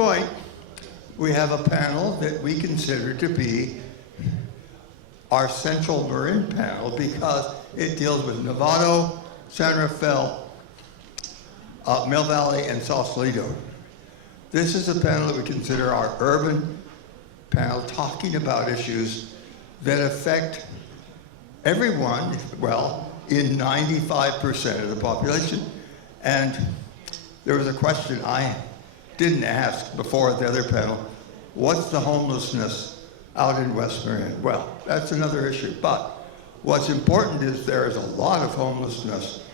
point, we have a panel that we consider to be our central Marin panel because it deals with Novato, San Rafael, Mill Valley, and Sausalito. This is a panel that we consider our urban panel, talking about issues that affect everyone, well, in 95% of the population. And there was a question I didn't ask before at the other panel: what's the homelessness out in West Marin? Well, that's another issue. But what's important is there is a lot of homelessness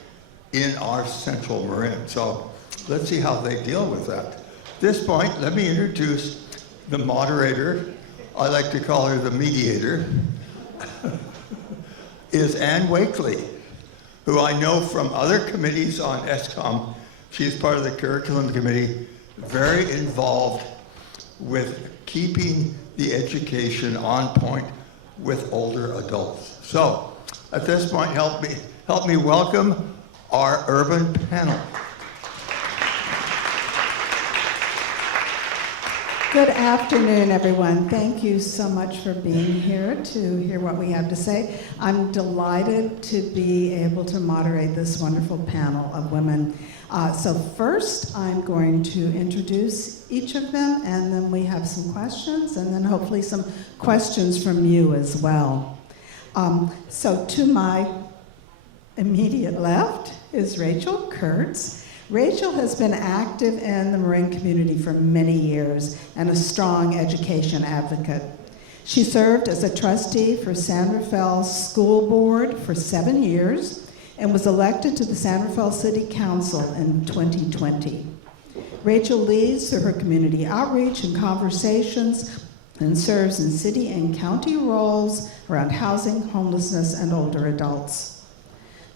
in our central Marin. So let's see how they deal with that. At this point, let me introduce the moderator. I like to call her the mediator. Is Ann Wakeley, who I know from other committees on ESCOM. She's part of the curriculum committee, very involved with keeping the education on point with older adults. So at this point, help me welcome our urban panel. Good afternoon, everyone. Thank you so much for being here to hear what we have to say. I'm delighted to be able to moderate this wonderful panel of women. So first, I'm going to introduce each of them, and then we have some questions, and then hopefully some questions from you as well. So to my immediate left is Rachel Kurtz. Rachel has been active in the Marin community for many years and a strong education advocate. She served as a trustee for San Rafael School Board for 7 years and was elected to the San Rafael City Council in 2020. Rachel leads through her community outreach and conversations and serves in city and county roles around housing, homelessness, and older adults.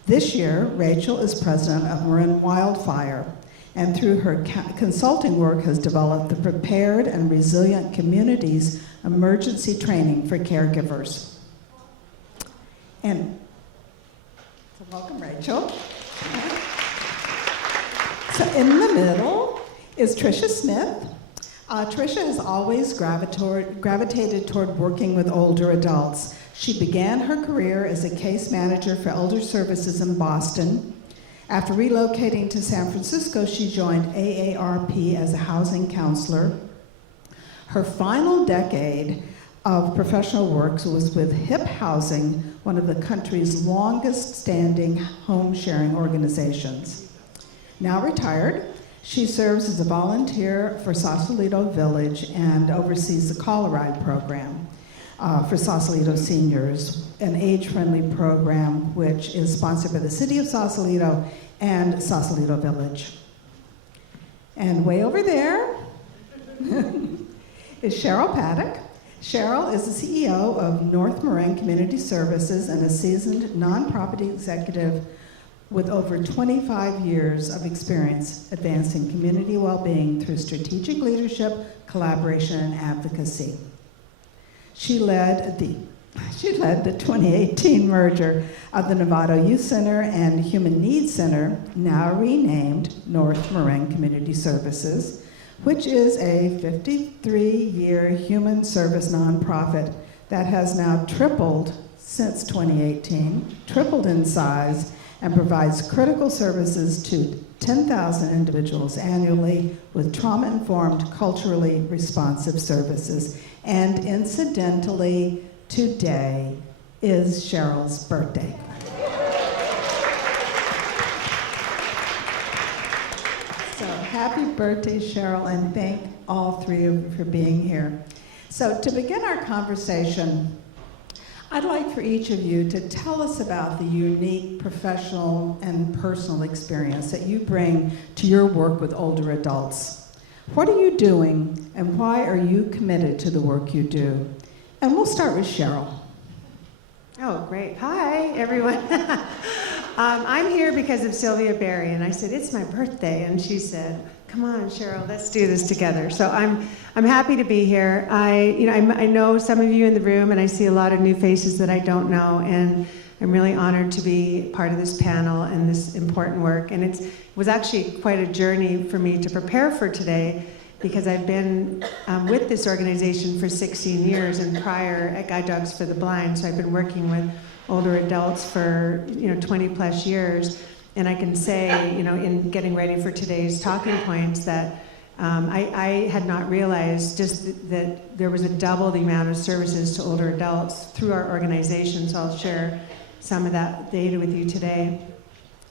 This year, Rachel is president of Marin Wildfire, and through her consulting work has developed the Prepared and Resilient Communities Emergency Training for Caregivers. And so welcome, Rachel. So in the middle is Tricia Smith. Tricia has always gravitated toward working with older adults. She began her career as a case manager for elder services in Boston. After relocating to San Francisco, she joined AARP as a housing counselor. Her final decade of professional work was with HIP Housing, one of the country's longest-standing home-sharing organizations. Now retired, she serves as a volunteer for Sausalito Village and oversees the Call a Ride program. For Sausalito seniors, an age-friendly program which is sponsored by the City of Sausalito and Sausalito Village. And way over there is Cheryl Paddock. Cheryl is the CEO of North Marin Community Services and a seasoned nonprofit executive with over 25 years of experience advancing community well-being through strategic leadership, collaboration, and advocacy. She led the 2018 merger of the Novato Youth Center and Human Needs Center, now renamed North Marin Community Services, which is a 53-year human service nonprofit that has now tripled since 2018, tripled in size, and provides critical services to 10,000 individuals annually with trauma-informed, culturally responsive services. And incidentally, today is Cheryl's birthday. So happy birthday, Cheryl, and thank all three of you for being here. So to begin our conversation, I'd like for each of you to tell us about the unique professional and personal experience that you bring to your work with older adults. What are you doing, and why are you committed to the work you do? And we'll start with Cheryl. Oh, great. Hi, everyone. I'm here because of Sylvia Berry, and I said, it's my birthday, and she said, come on, Cheryl, let's do this together. So I'm happy to be here. I know some of you in the room, and I see a lot of new faces that I don't know, and I'm really honored to be part of this panel and this important work. And it was actually quite a journey for me to prepare for today because I've been with this organization for 16 years and prior at Guide Dogs for the Blind. So I've been working with older adults for 20 plus years. And I can say, in getting ready for today's talking points, that I had not realized just that there was a double the amount of services to older adults through our organization. So I'll share some of that data with you today.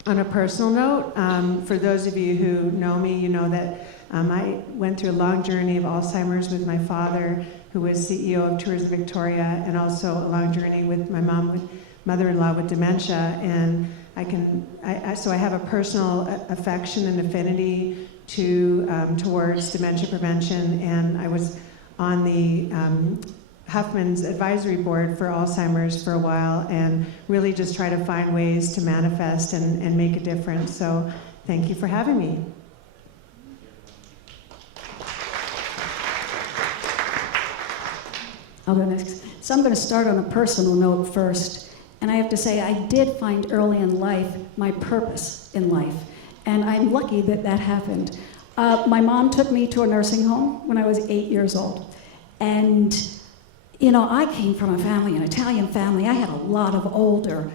On a personal note, for those of you who know me, you know that I went through a long journey of Alzheimer's with my father, who was CEO of Tours of Victoria, and also a long journey with my mother-in-law with dementia. And so I have a personal affection and affinity towards dementia prevention, and I was on the Huffman's advisory board for Alzheimer's for a while, and really just try to find ways to manifest and make a difference. So thank you for having me. I'll go next. So I'm going to start on a personal note first. And I have to say, I did find early in life my purpose in life. And I'm lucky that that happened. My mom took me to a nursing home when I was 8 years old. And, I came from a family, an Italian family. I had a lot of older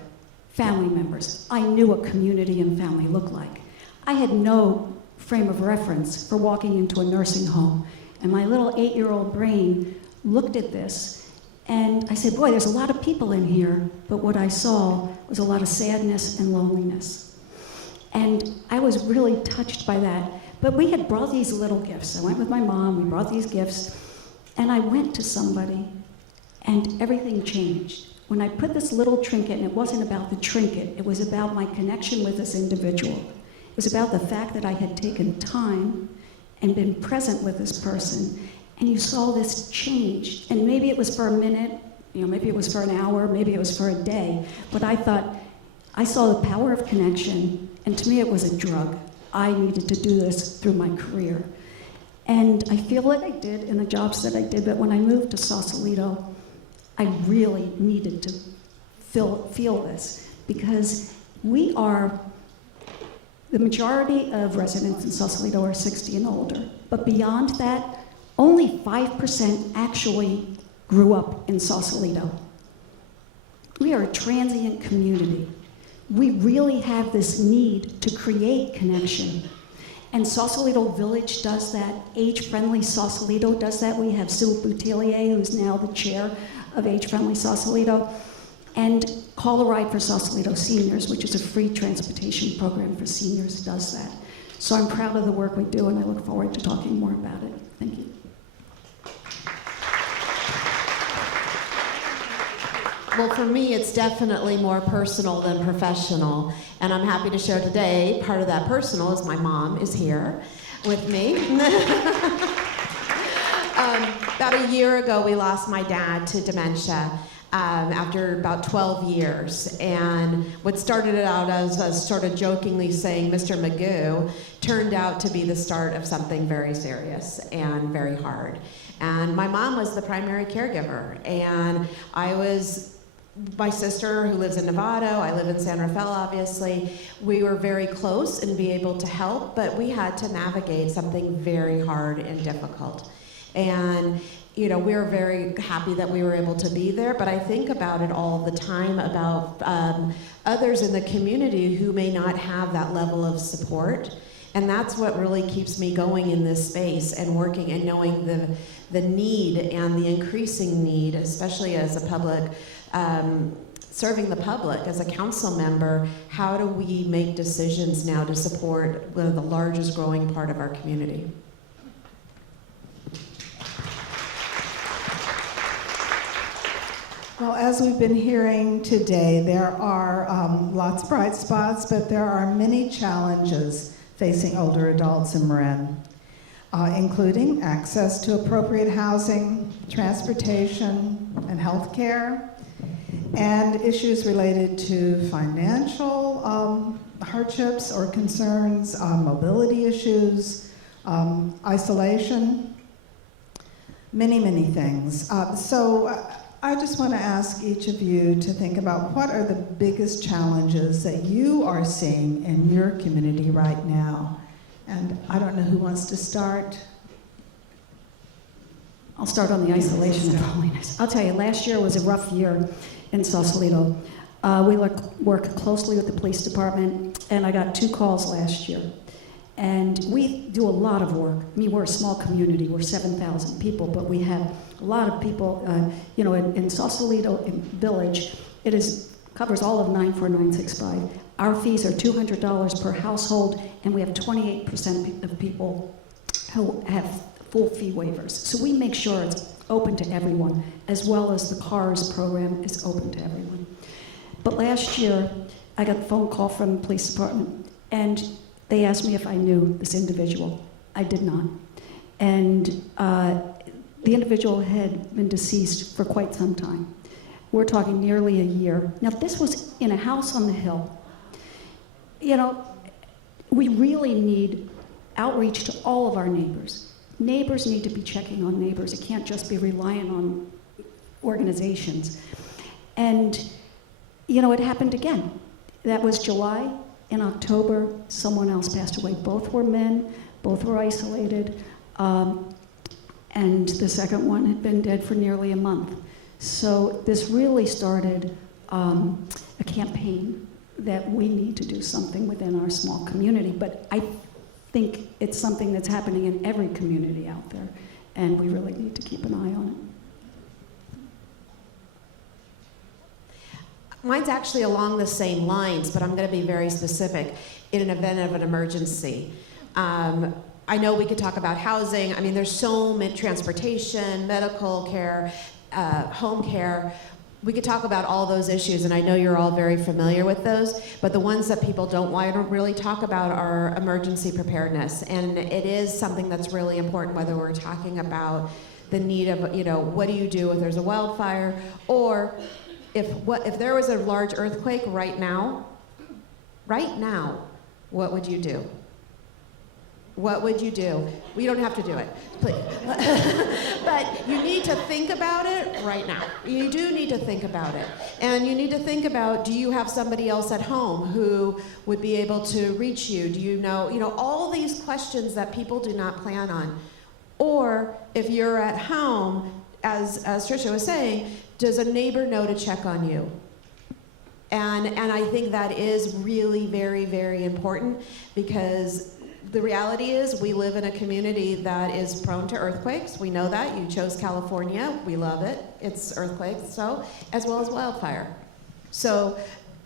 family members. I knew what community and family looked like. I had no frame of reference for walking into a nursing home. And my little 8-year-old brain looked at this, and I said, boy, there's a lot of people in here, but what I saw was a lot of sadness and loneliness. And I was really touched by that. But we had brought these little gifts. I went with my mom, we brought these gifts, and I went to somebody, and everything changed. When I put this little trinket, and it wasn't about the trinket, it was about my connection with this individual. It was about the fact that I had taken time and been present with this person, and you saw this change. And maybe it was for a minute, maybe it was for an hour, maybe it was for a day, but I thought, I saw the power of connection, and to me it was a drug. I needed to do this through my career. And I feel like I did in the jobs that I did, but when I moved to Sausalito, I really needed to feel this, because the majority of residents in Sausalito are 60 and older, but beyond that, only 5% actually grew up in Sausalito. We are a transient community. We really have this need to create connection. And Sausalito Village does that. Age-Friendly Sausalito does that. We have Sue Boutillier, who's now the chair of Age-Friendly Sausalito. And Call a Ride for Sausalito Seniors, which is a free transportation program for seniors, does that. So I'm proud of the work we do, and I look forward to talking more about it. Thank you. Well, for me, it's definitely more personal than professional, and I'm happy to share today. Part of that personal is my mom is here with me. About a year ago, we lost my dad to dementia after about 12 years, and what started it out as us sort of jokingly saying Mr. Magoo turned out to be the start of something very serious and very hard. And my mom was the primary caregiver, and my sister, who lives in Novato, I live in San Rafael, obviously, we were very close and be able to help, but we had to navigate something very hard and difficult. And we're very happy that we were able to be there, but I think about it all the time about others in the community who may not have that level of support. And that's what really keeps me going in this space and working and knowing the need and the increasing need, especially as a public, serving the public as a council member. How do we make decisions now to support the largest growing part of our community? Well, as we've been hearing today, there are lots of bright spots, but there are many challenges facing older adults in Marin, including access to appropriate housing, transportation, and health care, and issues related to financial hardships or concerns, mobility issues, isolation, many, many things. I just want to ask each of you to think about what are the biggest challenges that you are seeing in your community right now. And I don't know who wants to start. I'll start on the isolation and loneliness. I'll tell you, last year was a rough year in Sausalito. We work closely with the police department, and I got 2 calls last year. And we do a lot of work. I mean, we're a small community. We're 7,000 people, but we have a lot of people. In Sausalito Village, covers all of 94965. Our fees are $200 per household, and we have 28% of people who have full fee waivers. So we make sure it's open to everyone, as well as the CARS program is open to everyone. But last year, I got a phone call from the police department, and they asked me if I knew this individual. I did not. And the individual had been deceased for quite some time. We're talking nearly a year. Now, this was in a house on the hill. You know, we really need outreach to all of our neighbors. Neighbors need to be checking on neighbors. It can't just be relying on organizations. And, you know, it happened again. That was July. In October, someone else passed away. Both were men, both were isolated, and the second one had been dead for nearly a month. So this really started a campaign that we need to do something within our small community, but I think it's something that's happening in every community out there, and we really need to keep an eye on it. Mine's actually along the same lines, but I'm going to be very specific. In an event of an emergency, I know we could talk about housing. I mean, there's so much transportation, medical care, home care. We could talk about all those issues, and I know you're all very familiar with those, but the ones that people don't want to really talk about are emergency preparedness. And it is something that's really important, whether we're talking about the need of, you know, what do you do if there's a wildfire, or if there was a large earthquake right now, what would you do? What would you do? Well, you don't have to do it, please. But you need to think about it right now. You do need to think about it. And you need to think about, do you have somebody else at home who would be able to reach you? Do you know, all these questions that people do not plan on. Or if you're at home, as Tricia was saying, does a neighbor know to check on you? And I think that is really very, very important, because the reality is we live in a community that is prone to earthquakes. We know that. You chose California. We love it. It's earthquakes, so, as well as wildfire. So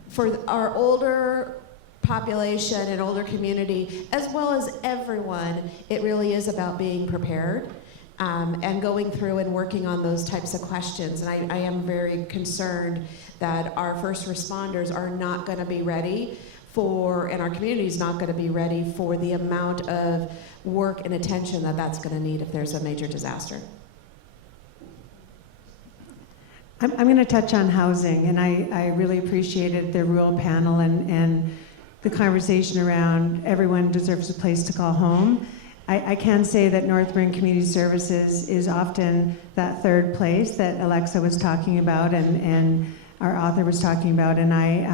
for our older population and older community, as well as everyone, it really is about being prepared. And going through and working on those types of questions. And I am very concerned that our first responders are not going to be ready and our community is not going to be ready for the amount of work and attention that that's going to need if there's a major disaster. I'm going to touch on housing, and I really appreciated the rural panel and the conversation around everyone deserves a place to call home. I can say that North Marin Community Services is often that third place that Alexa was talking about and our author was talking about. And I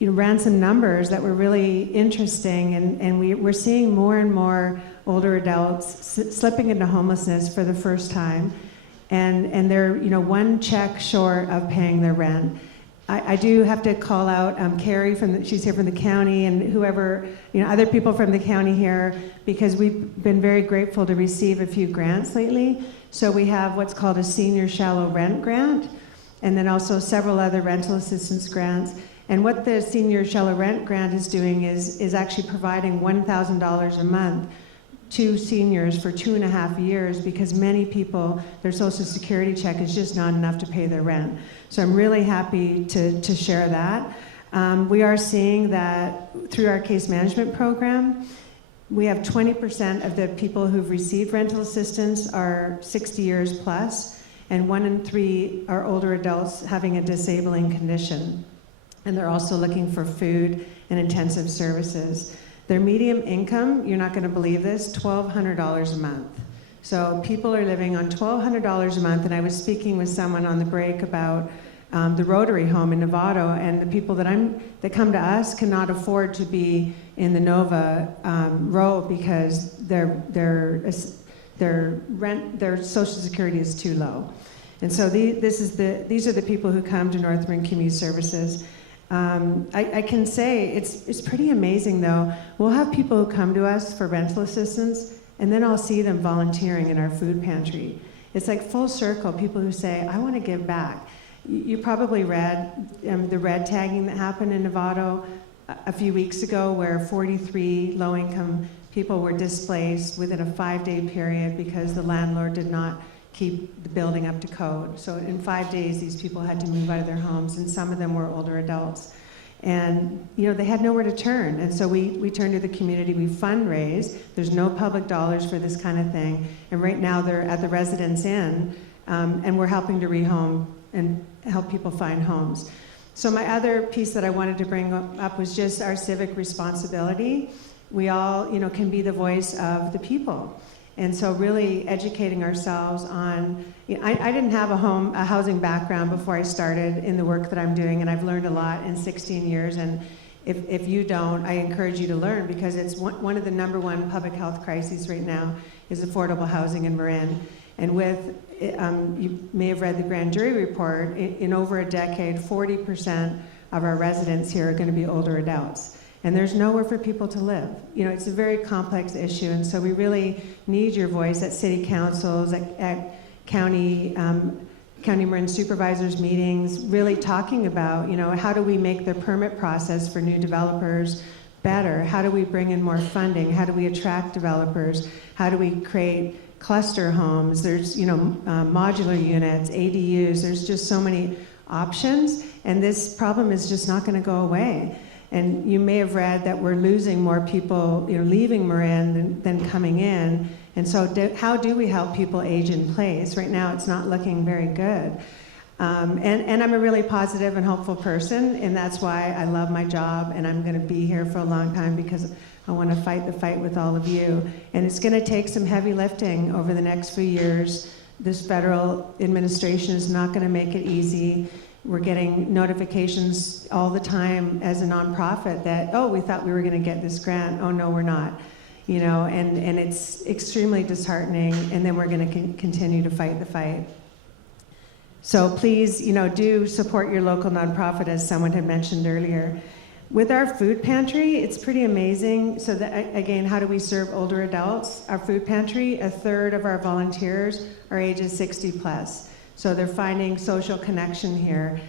ran some numbers that were really interesting, and we're seeing more and more older adults slipping into homelessness for the first time. And they're one check short of paying their rent. I do have to call out Carrie she's here from the county, and whoever, other people from the county here, because we've been very grateful to receive a few grants lately. So we have what's called a senior shallow rent grant, and then also several other rental assistance grants. And what the senior shallow rent grant is doing is actually providing $1,000 a month to seniors for 2.5 years, because many people, their Social Security check is just not enough to pay their rent. So I'm really happy to share that. We are seeing that through our case management program, we have 20% of the people who've received rental assistance are 60 years plus, and 1 in 3 are older adults having a disabling condition. And they're also looking for food and intensive services. Their median income, you're not going to believe this, $1,200 a month. So people are living on $1,200 a month, and I was speaking with someone on the break about the Rotary Home in Novato, and the people that come to us cannot afford to be in the Nova row because they're their Social Security is too low. And so these are the people who come to North Marin Community Services. I can say it's pretty amazing though. We'll have people who come to us for rental assistance, and then I'll see them volunteering in our food pantry. It's like full circle, people who say, I want to give back. You probably read the red tagging that happened in Novato a few weeks ago, where 43 low-income people were displaced within a 5-day period because the landlord did not keep the building up to code. So in 5 days, these people had to move out of their homes, and some of them were older adults. And they had nowhere to turn. And so we turned to the community, we fundraised. There's no public dollars for this kind of thing. And right now they're at the Residence Inn, and we're helping to rehome and help people find homes. So my other piece that I wanted to bring up was just our civic responsibility. We all, can be the voice of the people. And so really educating ourselves on, I didn't have a housing background before I started in the work that I'm doing, and I've learned a lot in 16 years. And if you don't, I encourage you to learn, because it's one of the #1 public health crises right now is affordable housing in Marin. And you may have read the grand jury report, in over a decade, 40% of our residents here are going to be older adults. And there's nowhere for people to live. It's a very complex issue, and so we really need your voice at city councils, at county Marin supervisors meetings, really talking about, how do we make the permit process for new developers better? How do we bring in more funding? How do we attract developers? How do we create cluster homes? There's, modular units, ADUs, there's just so many options, and this problem is just not going to go away. And you may have read that we're losing more people, leaving Marin than coming in. And so how do we help people age in place? Right now, it's not looking very good. And I'm a really positive and hopeful person, and that's why I love my job, and I'm going to be here for a long time, because I want to fight the fight with all of you. And it's going to take some heavy lifting over the next few years. This federal administration is not going to make it easy. We're getting notifications all the time as a nonprofit that, oh, we thought we were going to get this grant. Oh, no, we're not. And it's extremely disheartening, and then we're going to continue to fight the fight. So please, do support your local nonprofit, as someone had mentioned earlier. With our food pantry, it's pretty amazing. So again, how do we serve older adults? Our food pantry, 1/3 of our volunteers are ages 60 plus. So they're finding social connection here.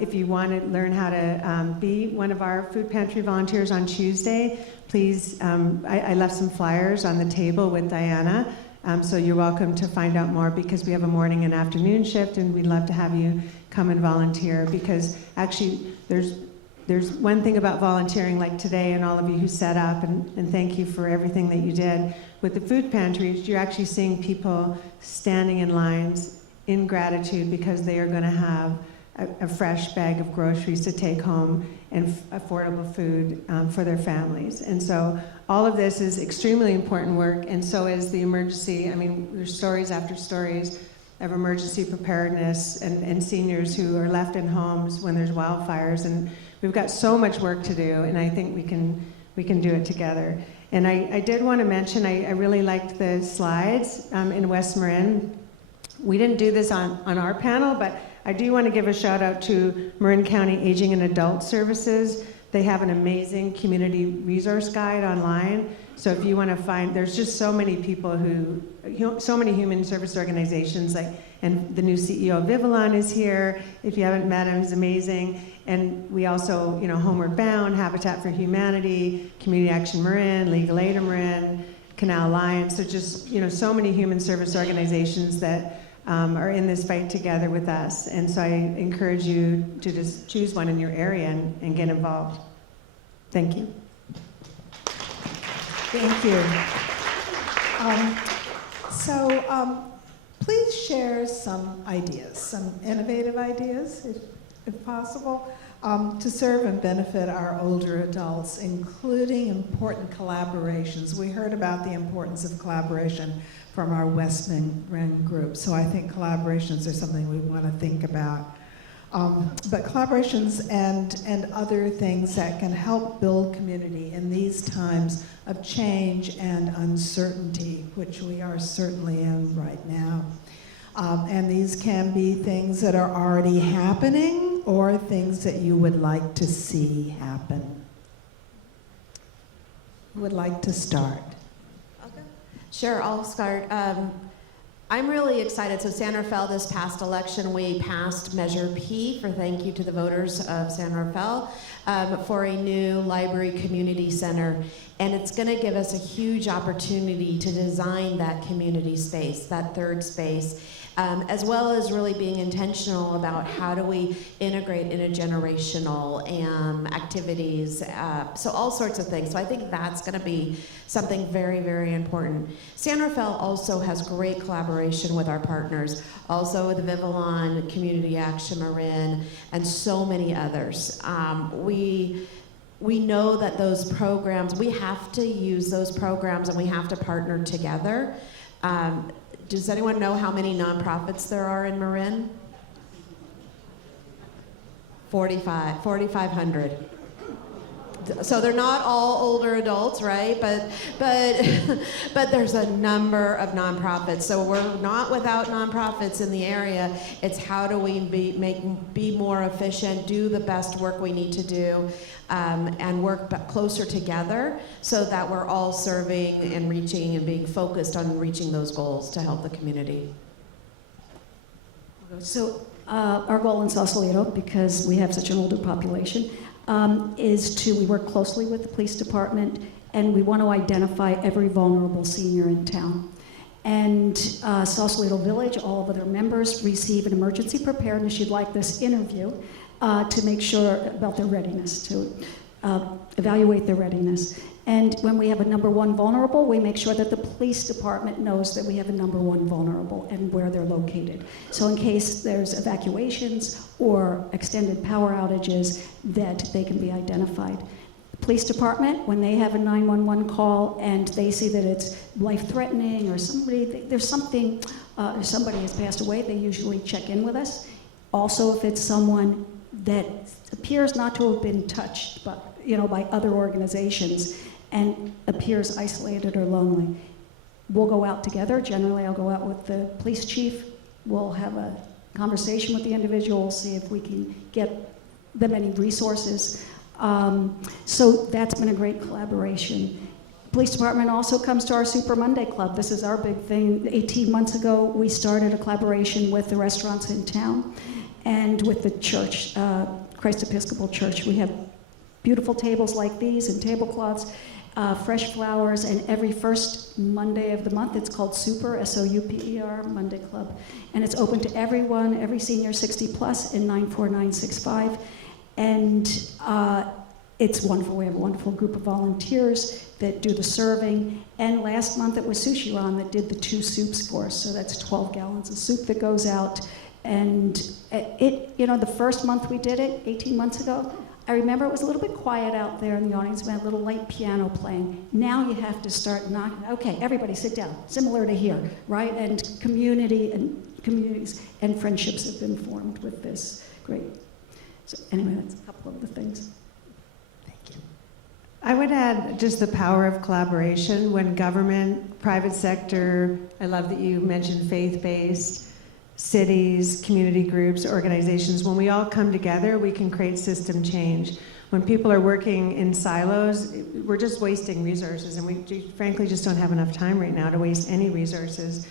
If you want to learn how to be one of our food pantry volunteers on Tuesday, please, I left some flyers on the table with Diana. So you're welcome to find out more, because we have a morning and afternoon shift, and we'd love to have you come and volunteer, because actually there's one thing about volunteering, like today, and all of you who set up, and thank you for everything that you did. With the food pantries, you're actually seeing people standing in lines in gratitude, because they are going to have a fresh bag of groceries to take home and affordable food for their families. And so all of this is extremely important work, and so is the emergency. There's stories after stories of emergency preparedness and seniors who are left in homes when there's wildfires, and we've got so much work to do, and I think we can do it together. And I did want to mention, I really liked the slides in West Marin. We didn't do this on our panel, but I do want to give a shout out to Marin County Aging and Adult Services. They have an amazing community resource guide online. So if you want to find, there's just so many people so many human service organizations, and the new CEO of Vivalon is here. If you haven't met him, he's amazing. And we also, Homeward Bound, Habitat for Humanity, Community Action Marin, Legal Aid of Marin, Canal Alliance. There's just, so many human service organizations that are in this fight together with us. And so I encourage you to just choose one in your area and get involved. Thank you. Thank you. Please share some ideas, some innovative ideas, if possible, to serve and benefit our older adults, including important collaborations. We heard about the importance of collaboration from our West Marin group, so I think collaborations are something we want to think about. But collaborations and other things that can help build community in these times of change and uncertainty, which we are certainly in right now. And these can be things that are already happening or things that you would like to see happen. Who would like to start? Okay. Sure, I'll start. I'm really excited. So San Rafael, this past election, we passed Measure P for thank you to the voters of San Rafael for a new library community center. And it's going to give us a huge opportunity to design that community space, that third space, as well as really being intentional about how do we integrate intergenerational activities, so all sorts of things. So I think that's going to be something very, very important. San Rafael also has great collaboration with our partners, also with Vivillon, Community Action, Marin, and so many others. We know that those programs, we have to use those programs and we have to partner together. Does anyone know how many nonprofits there are in Marin? 4,500. So they're not all older adults, right? But there's a number of nonprofits. So we're not without nonprofits in the area. It's how do we be more efficient, do the best work we need to do, and work closer together so that we're all serving and reaching and being focused on reaching those goals to help the community. So our goal in Sausalito, because we have such an older population, we work closely with the police department, and we want to identify every vulnerable senior in town. And Sausalito Village, all of their members receive an emergency preparedness. You'd like this interview to make sure about their readiness, to evaluate their readiness. And when we have a number one vulnerable, we make sure that the police department knows that we have a number one vulnerable and where they're located. So in case there's evacuations or extended power outages, that they can be identified. The police department, when they have a 911 call and they see that it's life-threatening or somebody has passed away, they usually check in with us. Also, if it's someone that appears not to have been touched by other organizations and appears isolated or lonely, we'll go out together. Generally, I'll go out with the police chief. We'll have a conversation with the individual, see if we can get them any resources. So that's been a great collaboration. Police department also comes to our Super Monday Club. This is our big thing. 18 months ago, we started a collaboration with the restaurants in town and with the church, Christ Episcopal Church. We have beautiful tables like these and tablecloths, fresh flowers, and every first Monday of the month, it's called Super, S-O-U-P-E-R, Monday Club. And it's open to everyone, every senior 60 plus in 94965. And it's wonderful. We have a wonderful group of volunteers that do the serving. And last month it was Sushi Ron that did the 2 soups for us. So that's 12 gallons of soup that goes out. And the first month we did it, 18 months ago, I remember it was a little bit quiet out there in the audience. We had a little light piano playing. Now you have to start knocking. Okay, everybody sit down. Similar to here, right? And communities and friendships have been formed with this. Great. So anyway, that's a couple of the things. Thank you. I would add just the power of collaboration when government, private sector, I love that you mentioned faith-based, cities, community groups, organizations, when we all come together, we can create system change. When people are working in silos, we're just wasting resources, and we frankly just don't have enough time right now to waste any resources.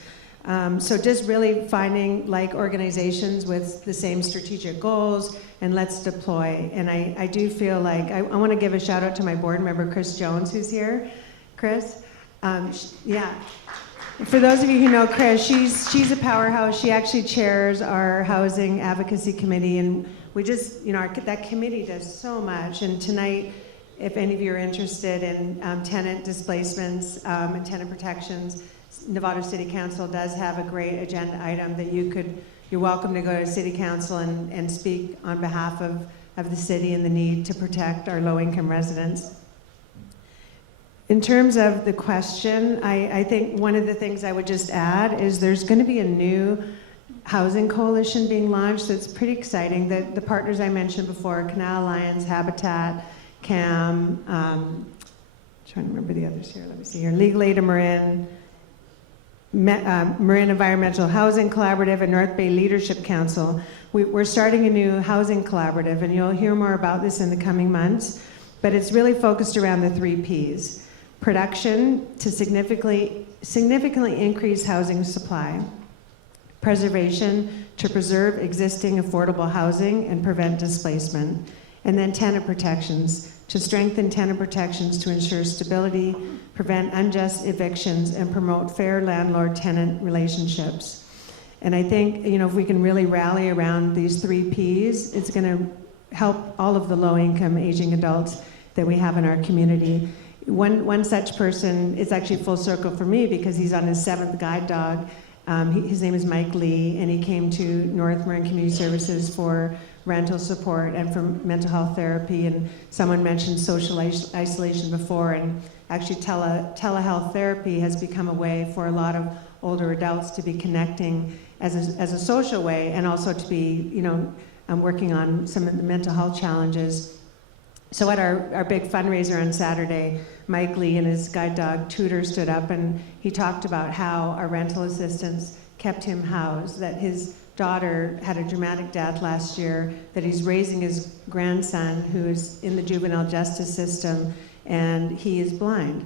So just really finding like organizations with the same strategic goals, and let's deploy. And I do feel like, I want to give a shout out to my board member, Chris Jones, who's here. Chris? Yeah. For those of you who know Chris, she's a powerhouse. She actually chairs our housing advocacy committee, and we just, that committee does so much. And tonight, if any of you are interested in tenant displacements and tenant protections, Novato City Council does have a great agenda item that you're welcome to go to City Council and speak on behalf of the city and the need to protect our low-income residents. In terms of the question, I think one of the things I would just add is there's going to be a new housing coalition being launched that's pretty exciting. The partners I mentioned before, Canal Alliance, Habitat, CAM, trying to remember the others here, let me see here, Legal Aid of Marin, Marin Environmental Housing Collaborative, and North Bay Leadership Council. We're starting a new housing collaborative, and you'll hear more about this in the coming months, but it's really focused around the 3 Ps. Production to significantly increase housing supply. Preservation to preserve existing affordable housing and prevent displacement. And then tenant protections to strengthen tenant protections to ensure stability, prevent unjust evictions, and promote fair landlord-tenant relationships. And I think, if we can really rally around these 3 Ps, it's going to help all of the low-income aging adults that we have in our community. One such person, it's actually full circle for me because he's on his 7th guide dog. His name is Mike Lee, and he came to North Marin Community Services for rental support and for mental health therapy. And someone mentioned social isolation before, and actually telehealth therapy has become a way for a lot of older adults to be connecting as a social way, and also to be, working on some of the mental health challenges. So at our big fundraiser on Saturday, Mike Lee and his guide dog Tudor stood up, and he talked about how our rental assistance kept him housed, that his daughter had a dramatic death last year, that he's raising his grandson who is in the juvenile justice system, and he is blind.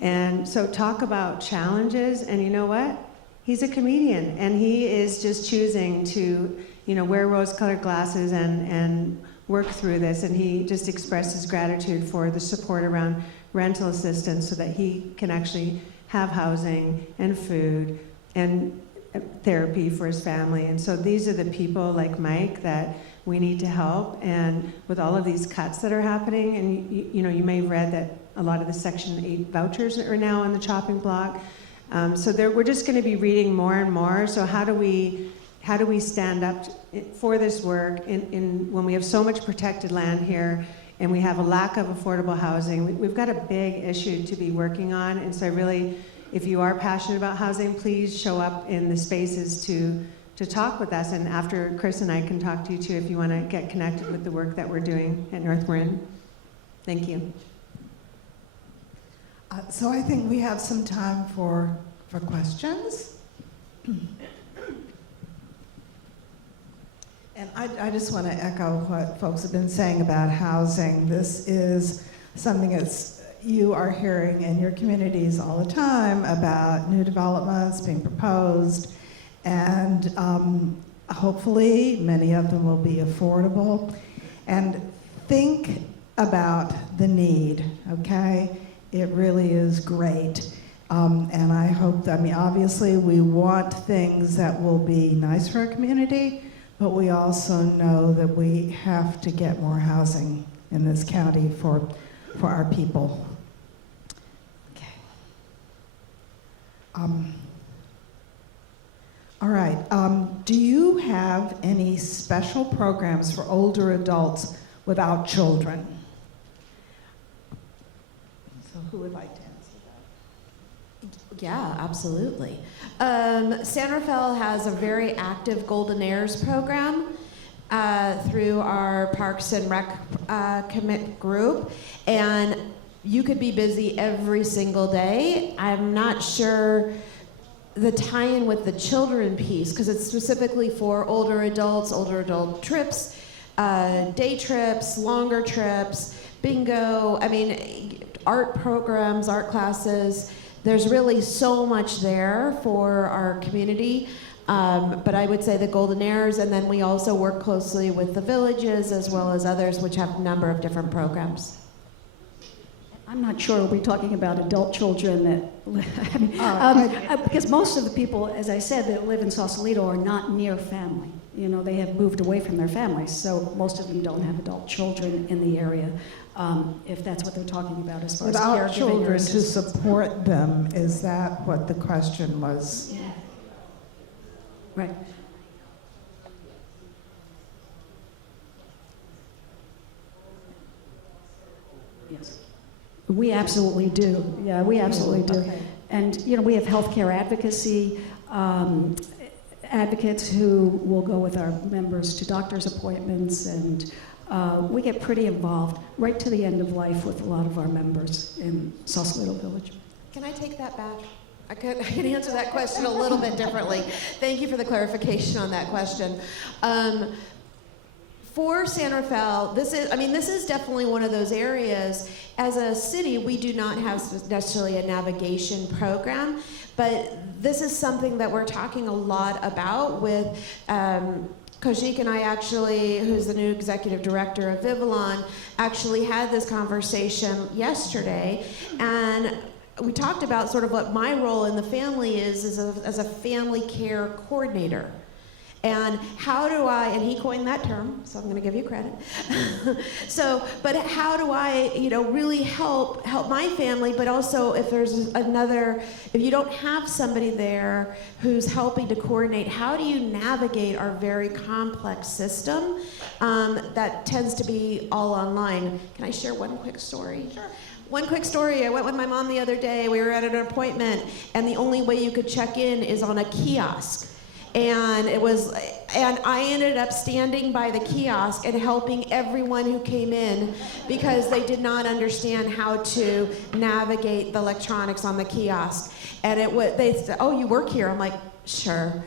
And so talk about challenges, and you know what? He's a comedian, and he is just choosing to, wear rose-colored glasses and work through this, and he just expressed his gratitude for the support around rental assistance so that he can actually have housing and food and therapy for his family. And so these are the people like Mike that we need to help. And with all of these cuts that are happening, and you may have read that a lot of the Section 8 vouchers are now on the chopping block. So we're just going to be reading more and more. So how do we stand up for this work when we have so much protected land here and we have a lack of affordable housing? We've got a big issue to be working on, and so I really, if you are passionate about housing, please show up in the spaces to talk with us, and after Chris and I can talk to you too if you want to get connected with the work that we're doing at North Marin. Thank you. So I think we have some time for questions. And I just want to echo what folks have been saying about housing. This is something that's you are hearing in your communities all the time about new developments being proposed, and hopefully many of them will be affordable. And think about the need, okay? It really is great. And I hope that, obviously we want things that will be nice for our community, but we also know that we have to get more housing in this county for our people. Okay. All right. Do you have any special programs for older adults without children? So who would like to answer that? Yeah, absolutely. San Rafael has a very active Golden Heirs program through our Parks and Rec commit group, and you could be busy every single day. I'm not sure the tie-in with the children piece, because it's specifically for older adult trips, day trips, longer trips, bingo, art programs, art classes. There's really so much there for our community, but I would say the Golden Heirs, and then we also work closely with the villages as well as others which have a number of different programs. I'm not sure we're talking about adult children that, because most of the people, as I said, that live in Sausalito are not near family. They have moved away from their families, so most of them don't have adult children in the area. If that's what they're talking about as far as caregiving. Without children to support them, is that what the question was? Yeah. Right. Yes. We absolutely do. Yeah, we absolutely do. Okay. And we have healthcare advocacy. advocates who will go with our members to doctor's appointmts, and we get pretty involved right to the end of life with a lot of our members in Sausalito Village. Can I take that back? I could answer that question a little bit differently. Thank you for the clarification on that question. For San Rafael, this is definitely one of those areas. As a city, we do not have necessarily a navigation program, but this is something that we're talking a lot about with Kojik and I actually, who's the new executive director of Vivalon, actually had this conversation yesterday, and we talked about sort of what my role in the family is as a family care coordinator. And how do I, and he coined that term, so I'm going to give you credit. But how do I, really help my family, but also if you don't have somebody there who's helping to coordinate, how do you navigate our very complex system that tends to be all online? Can I share one quick story? Sure. One quick story, I went with my mom the other day, we were at an appointment, and the only way you could check in is on a kiosk. And I ended up standing by the kiosk and helping everyone who came in because they did not understand how to navigate the electronics on the kiosk. And they said, "Oh, you work here?" I'm like, "Sure."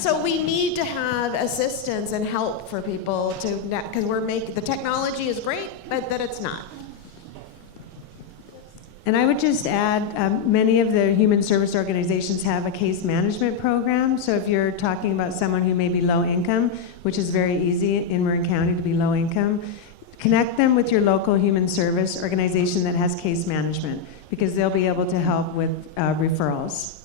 So we need to have assistance and help for people because the technology is great, but that it's not. And I would just add, many of the human service organizations have a case management program. So if you're talking about someone who may be low income, which is very easy in Marin County to be low income, connect them with your local human service organization that has case management, because they'll be able to help with referrals.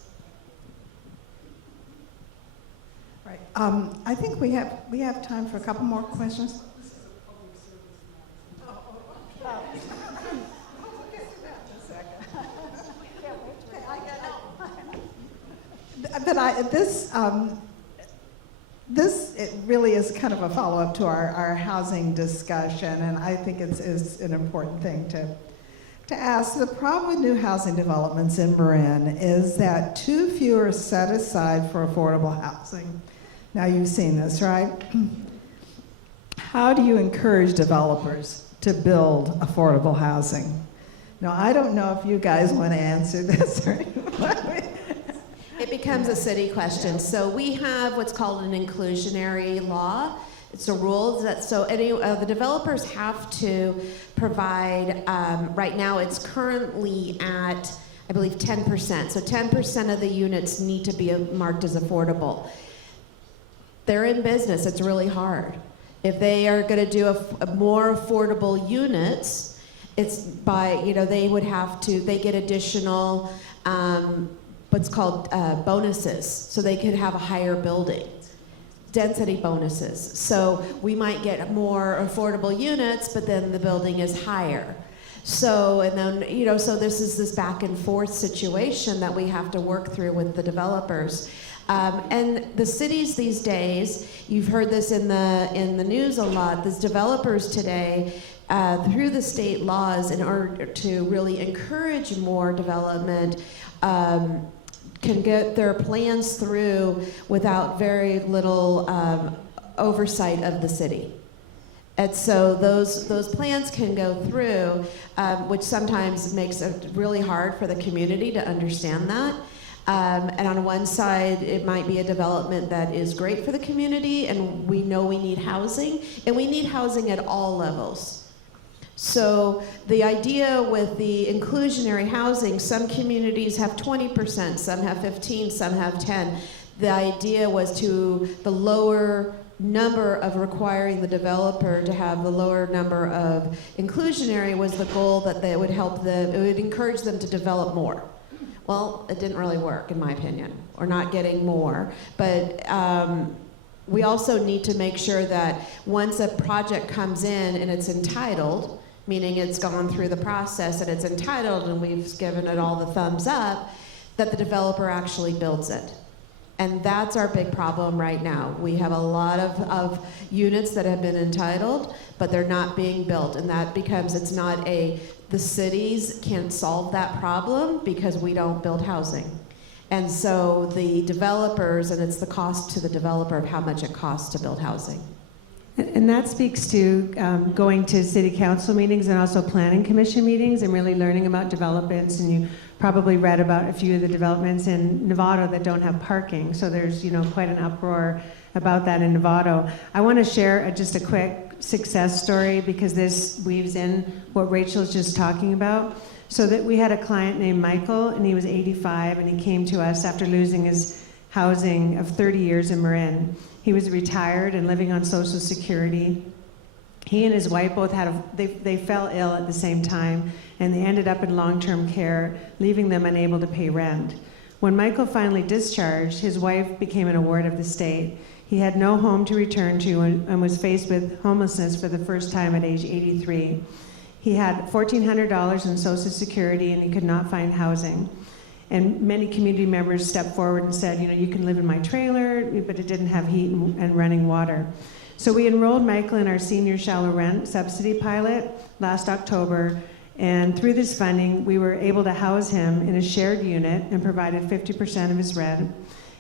Right. I think we have time for a couple more questions. But this it really is kind of a follow-up to our housing discussion, and I think it's an important thing to ask. The problem with new housing developments in Marin is that too few are set aside for affordable housing. Now you've seen this, right? How do you encourage developers to build affordable housing? Now, I don't know if you guys want to answer this or anybody. It becomes a city question. So we have what's called an inclusionary law. It's a rule that the developers have to provide. Right now, it's currently at, I believe, 10%. So 10% of the units need to be marked as affordable. They're in business. It's really hard. If they are going to do a more affordable units, it's by they get additional. What's called bonuses, so they could have a higher building. Density bonuses. So we might get more affordable units, but then the building is higher. So, and then, so this is this back and forth situation that we have to work through with the developers. And the cities these days, you've heard this in the news a lot, these developers today, through the state laws, in order to really encourage more development, can get their plans through without very little oversight of the city. And so those plans can go through, which sometimes makes it really hard for the community to understand that. And on one side, it might be a development that is great for the community, and we know we need housing, and we need housing at all levels. So the idea with the inclusionary housing, some communities have 20%, some have 15%, some have 10%. The idea was the lower number of requiring the developer to have the lower number of inclusionary was the goal, that they would it would encourage them to develop more. Well, it didn't really work, in my opinion. We're not getting more, but we also need to make sure that once a project comes in and it's entitled, meaning it's gone through the process and it's entitled and we've given it all the thumbs up, that the developer actually builds it. And that's our big problem right now. We have a lot of units that have been entitled, but they're not being built. And that becomes, the cities can't solve that problem because we don't build housing. And so the developers, and it's the cost to the developer of how much it costs to build housing. And that speaks to going to city council meetings and also planning commission meetings and really learning about developments. And you probably read about a few of the developments in Novato that don't have parking. So there's, quite an uproar about that in Novato. I want to share just a quick success story because this weaves in what Rachel's just talking about. So that we had a client named Michael, and he was 85, and he came to us after losing his housing of 30 years in Marin. He was retired and living on Social Security. He and his wife both they fell ill at the same time, and they ended up in long-term care, leaving them unable to pay rent. When Michael finally discharged, his wife became an award of the state. He had no home to return to and was faced with homelessness for the first time at age 83. He had $1,400 in Social Security, and he could not find housing. And many community members stepped forward and said, you can live in my trailer, but it didn't have heat and running water. So we enrolled Michael in our senior shallow rent subsidy pilot last October, and through this funding, we were able to house him in a shared unit and provided 50% of his rent.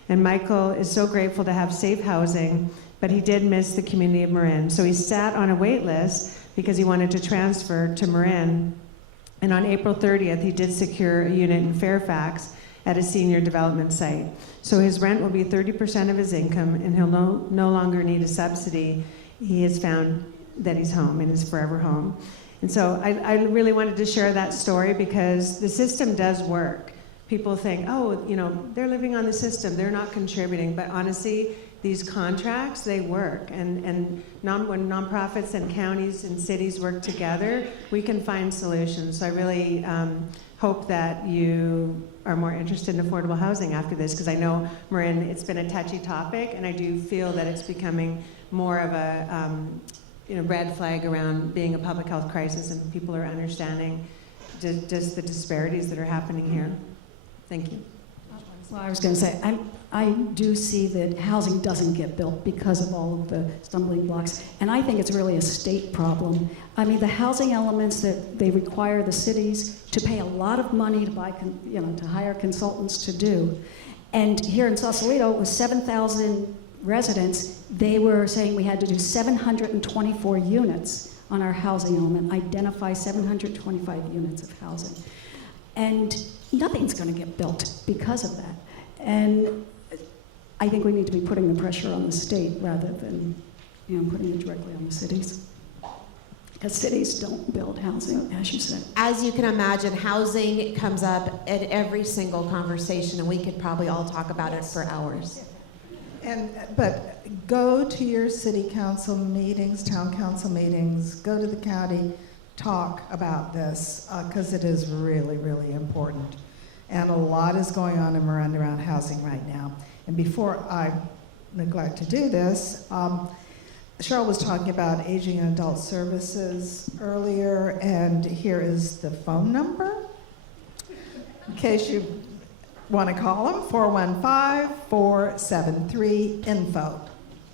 And Michael is so grateful to have safe housing, but he did miss the community of Marin. So he sat on a wait list because he wanted to transfer to Marin. And on April 30th, he did secure a unit in Fairfax at a senior development site. So his rent will be 30% of his income, and he'll no longer need a subsidy. He has found that he's home, in his forever home. And so I really wanted to share that story because the system does work. People think, they're living on the system, they're not contributing. But honestly, these contracts, they work. And when nonprofits and counties and cities work together, we can find solutions. So I really hope that you are more interested in affordable housing after this, because I know, Marin, it's been a touchy topic, and I do feel that it's becoming more of a red flag around being a public health crisis, and people are understanding just the disparities that are happening here. Thank you. Well, I was going to say, I do see that housing doesn't get built because of all of the stumbling blocks, and I think it's really a state problem. I mean, the housing elements that they require the cities to pay a lot of money to buy, to hire consultants to do, and here in Sausalito, with 7,000 residents, they were saying we had to do 724 units on our housing element, identify 725 units of housing, and nothing's going to get built because of that. And I think we need to be putting the pressure on the state rather than, putting it directly on the cities. Because cities don't build housing, as you said. As you can imagine, housing comes up at every single conversation, and we could probably all talk about it for hours. But go to your city council meetings, town council meetings, go to the county, talk about this, because it is really, really important. And a lot is going on in Marin around housing right now. And before I neglect to do this, Cheryl was talking about aging and adult services earlier, and here is the phone number, in case you want to call them, 415-473-INFO.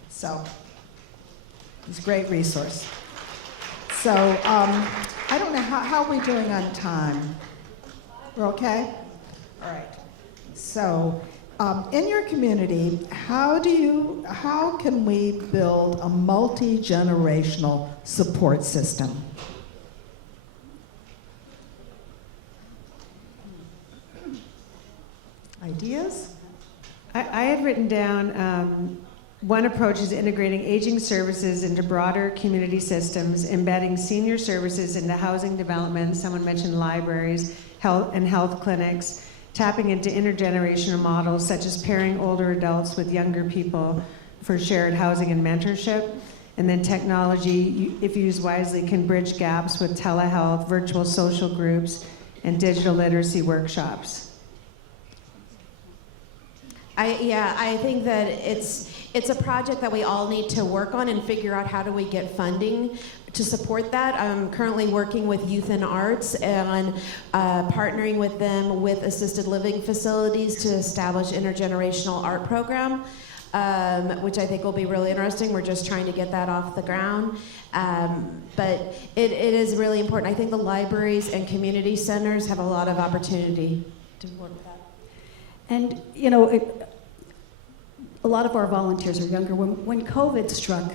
So, it's a great resource. So, I don't know, how are we doing on time? We're okay? All right. So, in your community, how can we build a multi-generational support system? Ideas? I had written down one approach is integrating aging services into broader community systems, embedding senior services into housing development. Someone mentioned libraries, health clinics, tapping into intergenerational models such as pairing older adults with younger people for shared housing and mentorship. And then technology, if used wisely, can bridge gaps with telehealth, virtual social groups, and digital literacy workshops. I think that it's a project that we all need to work on and figure out how do we get funding to support that. I'm currently working with Youth and Arts and partnering with them with assisted living facilities to establish intergenerational art program, which I think will be really interesting. We're just trying to get that off the ground. But it is really important. I think the libraries and community centers have a lot of opportunity to work with that. And, a lot of our volunteers are younger. When COVID struck,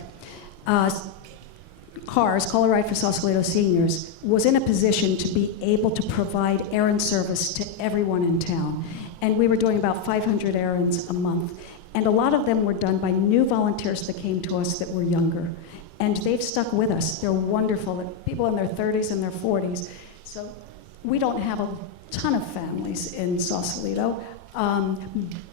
CARS, Call a Ride for Sausalito Seniors, was in a position to be able to provide errand service to everyone in town. And we were doing about 500 errands a month. And a lot of them were done by new volunteers that came to us that were younger. And they've stuck with us. They're wonderful. They're people in their 30s and their 40s. So we don't have a ton of families in Sausalito.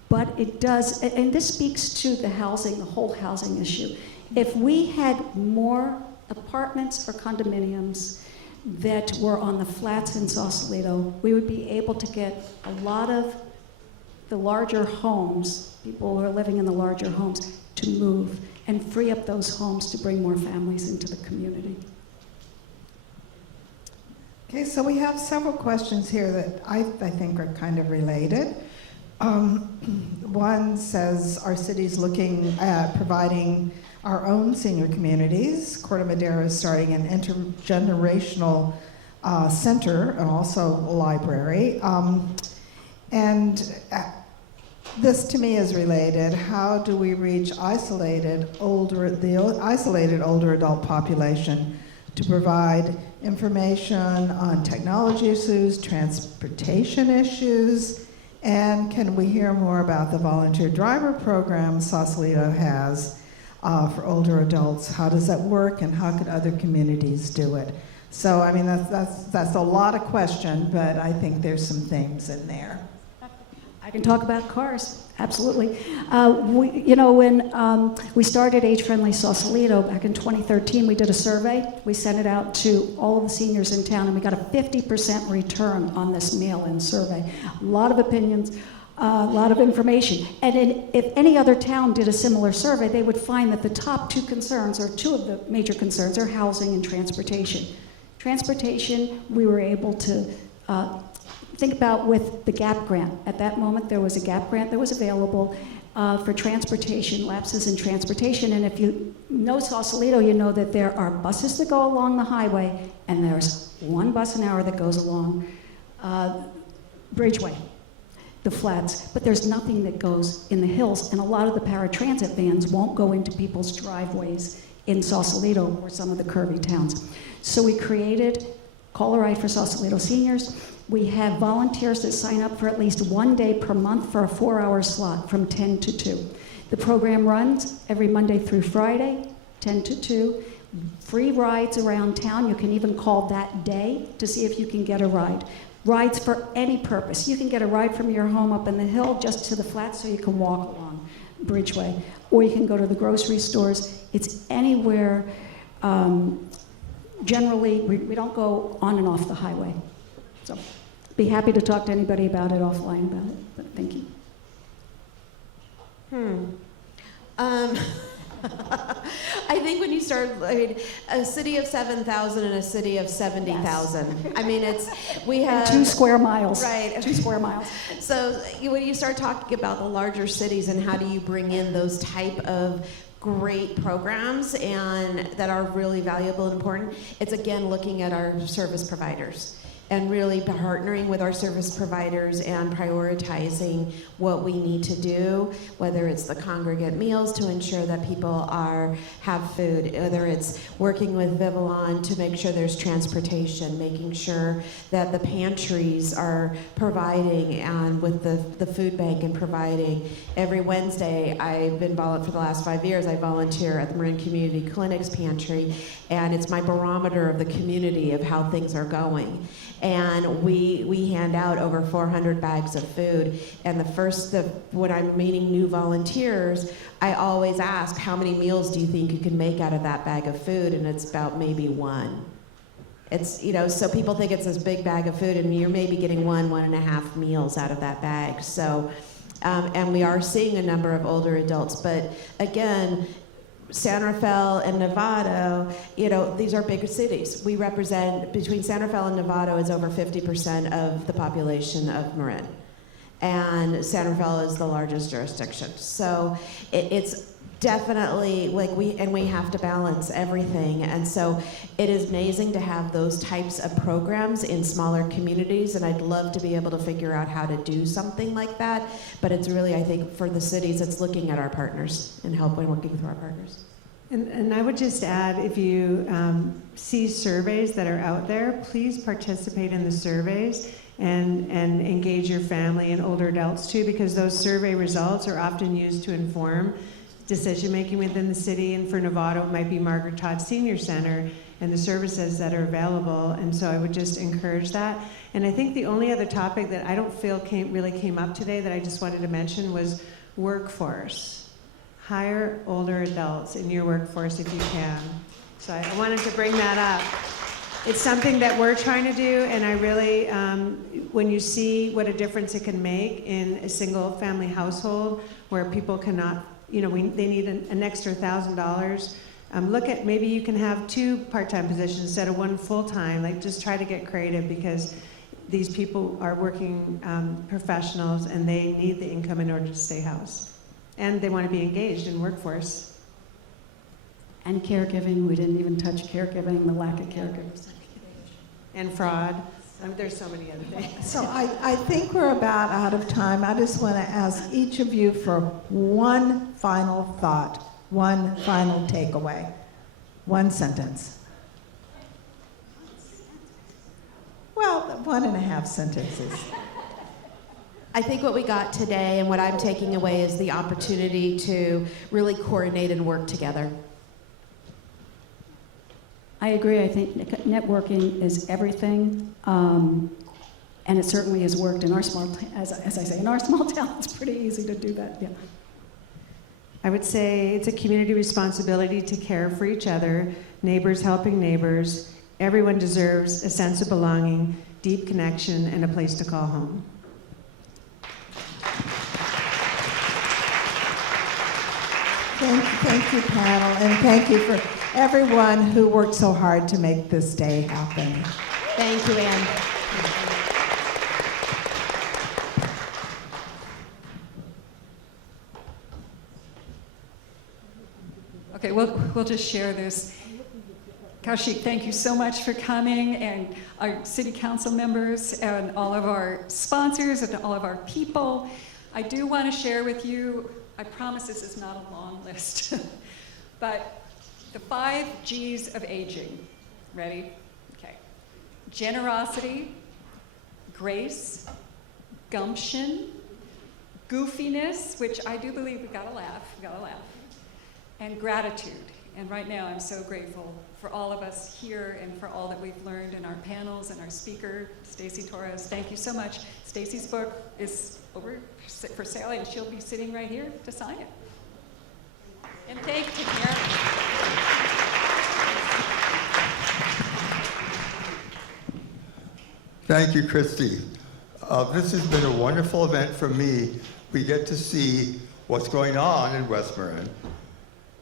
But it does, and this speaks to the housing, the whole housing issue. If we had more apartments or condominiums that were on the flats in Sausalito, we would be able to get a lot of the larger homes, people who are living in the larger homes, to move and free up those homes to bring more families into the community. Okay, so we have several questions here that I think are kind of related. One says, our city's looking at providing our own senior communities. Corte Madera is starting an intergenerational center and also a library. This to me is related. How do we reach the isolated older adult population to provide information on technology issues, transportation issues, and can we hear more about the volunteer driver program Sausalito has for older adults? How does that work, and how could other communities do it? So, I mean, that's a lot of question, but I think there's some things in there. I can talk about cars, absolutely. When we started Age Friendly Sausalito back in 2013, we did a survey. We sent it out to all of the seniors in town, and we got a 50% return on this mail-in survey. A lot of opinions, a lot of information. And if any other town did a similar survey, they would find that the top two concerns, or two of the major concerns, are housing and transportation. Transportation, we were able to think about with the GAP grant. At that moment, there was a GAP grant that was available for transportation, lapses in transportation. And if you know Sausalito, you know that there are buses that go along the highway, and there's one bus an hour that goes along Bridgeway, the flats. But there's nothing that goes in the hills, and a lot of the paratransit vans won't go into people's driveways in Sausalito or some of the curvy towns. So we created Call a Ride for Sausalito Seniors. We have volunteers that sign up for at least one day per month for a 4-hour slot from 10 to 2. The program runs every Monday through Friday, 10 to 2. Free rides around town. You can even call that day to see if you can get a ride. Rides for any purpose. You can get a ride from your home up in the hill just to the flats so you can walk along Bridgeway. Or you can go to the grocery stores. It's anywhere. Generally, we don't go on and off the highway. So, be happy to talk to anybody about it offline about it, but thank you. I think when you start, a city of 7,000 and a city of 70,000. Yes. I mean, we have 2 square miles. Right. 2 square miles. So when you start talking about the larger cities and how do you bring in those type of great programs and that are really valuable and important, it's again looking at our service providers and really partnering with our service providers and prioritizing what we need to do, whether it's the congregate meals to ensure that people have food, whether it's working with Vivillon to make sure there's transportation, making sure that the pantries are providing, and with the food bank and providing. Every Wednesday, I've been for the last 5 years, I volunteer at the Marin Community Clinic's pantry, and it's my barometer of the community of how things are going. And we hand out over 400 bags of food. And when I'm meeting new volunteers, I always ask, how many meals do you think you can make out of that bag of food? And it's about maybe one. It's, so people think it's this big bag of food, and you're maybe getting 1.5 meals out of that bag. So, and we are seeing a number of older adults. But again, San Rafael and Novato, these are bigger cities. We represent, between San Rafael and Novato is over 50% of the population of Marin. And San Rafael is the largest jurisdiction. So it's definitely, like, we have to balance everything. And so it is amazing to have those types of programs in smaller communities, and I'd love to be able to figure out how to do something like that. But it's really, I think, for the cities, it's looking at our partners and working through our partners. And I would just add, if you see surveys that are out there, please participate in the surveys and engage your family and older adults too, because those survey results are often used to inform decision making within the city. And for Novato, it might be Margaret Todd Senior Center and the services that are available. And so I would just encourage that. And I think the only other topic that I don't feel really came up today that I just wanted to mention was workforce. Hire older adults in your workforce if you can. So I wanted to bring that up. It's something that we're trying to do, and I really, when you see what a difference it can make in a single family household where people cannot, they need an extra $1,000, look at, maybe you can have 2 part-time positions instead of 1 full-time. Like, just try to get creative, because these people are working professionals and they need the income in order to stay housed. And they want to be engaged in workforce. And caregiving, we didn't even touch caregiving, the lack of caregivers. And fraud. There's so many other things. So I think we're about out of time. I just want to ask each of you for one final thought, one final takeaway, one sentence. Well, 1.5 sentences. I think what we got today and what I'm taking away is the opportunity to really coordinate and work together. I agree. I think networking is everything, and it certainly has worked in our small, as I say, in our small town. It's pretty easy to do that. Yeah. I would say it's a community responsibility to care for each other, neighbors helping neighbors. Everyone deserves a sense of belonging, deep connection, and a place to call home. Thank you, panel, and thank you for everyone who worked so hard to make this day happen. Thank you, Ann. Okay, we'll just share this. Kaushik, thank you so much for coming, and our city council members and all of our sponsors and all of our people. I do want to share with you, I promise this is not a long list, but the 5 G's of aging. Ready? Okay. Generosity, grace, gumption, goofiness, which I do believe we gotta laugh, and gratitude. And right now I'm so grateful for all of us here and for all that we've learned in our panels and our speaker, Stacy Torres. Thank you so much. Stacy's book is over for sale, and she'll be sitting right here to sign it. And thank you, Tamara. Thank you, Christy. This has been a wonderful event for me. We get to see what's going on in West Marin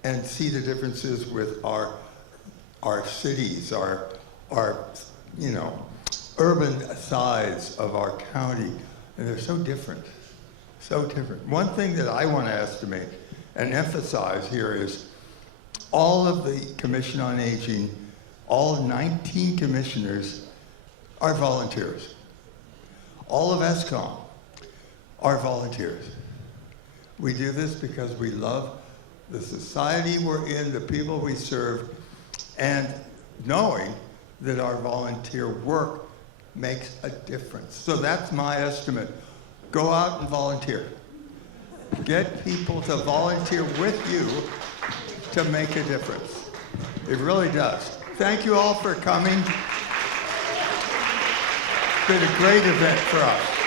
and see the differences with our cities, our urban sides of our county, and they're so different, so different. One thing that I want to estimate and emphasize here is all of the Commission on Aging, all 19 commissioners are volunteers. All of ESCOM are volunteers. We do this because we love the society we're in, the people we serve, and knowing that our volunteer work makes a difference. So that's my estimate. Go out and volunteer. Get people to volunteer with you to make a difference. It really does. Thank you all for coming. It's been a great event for us.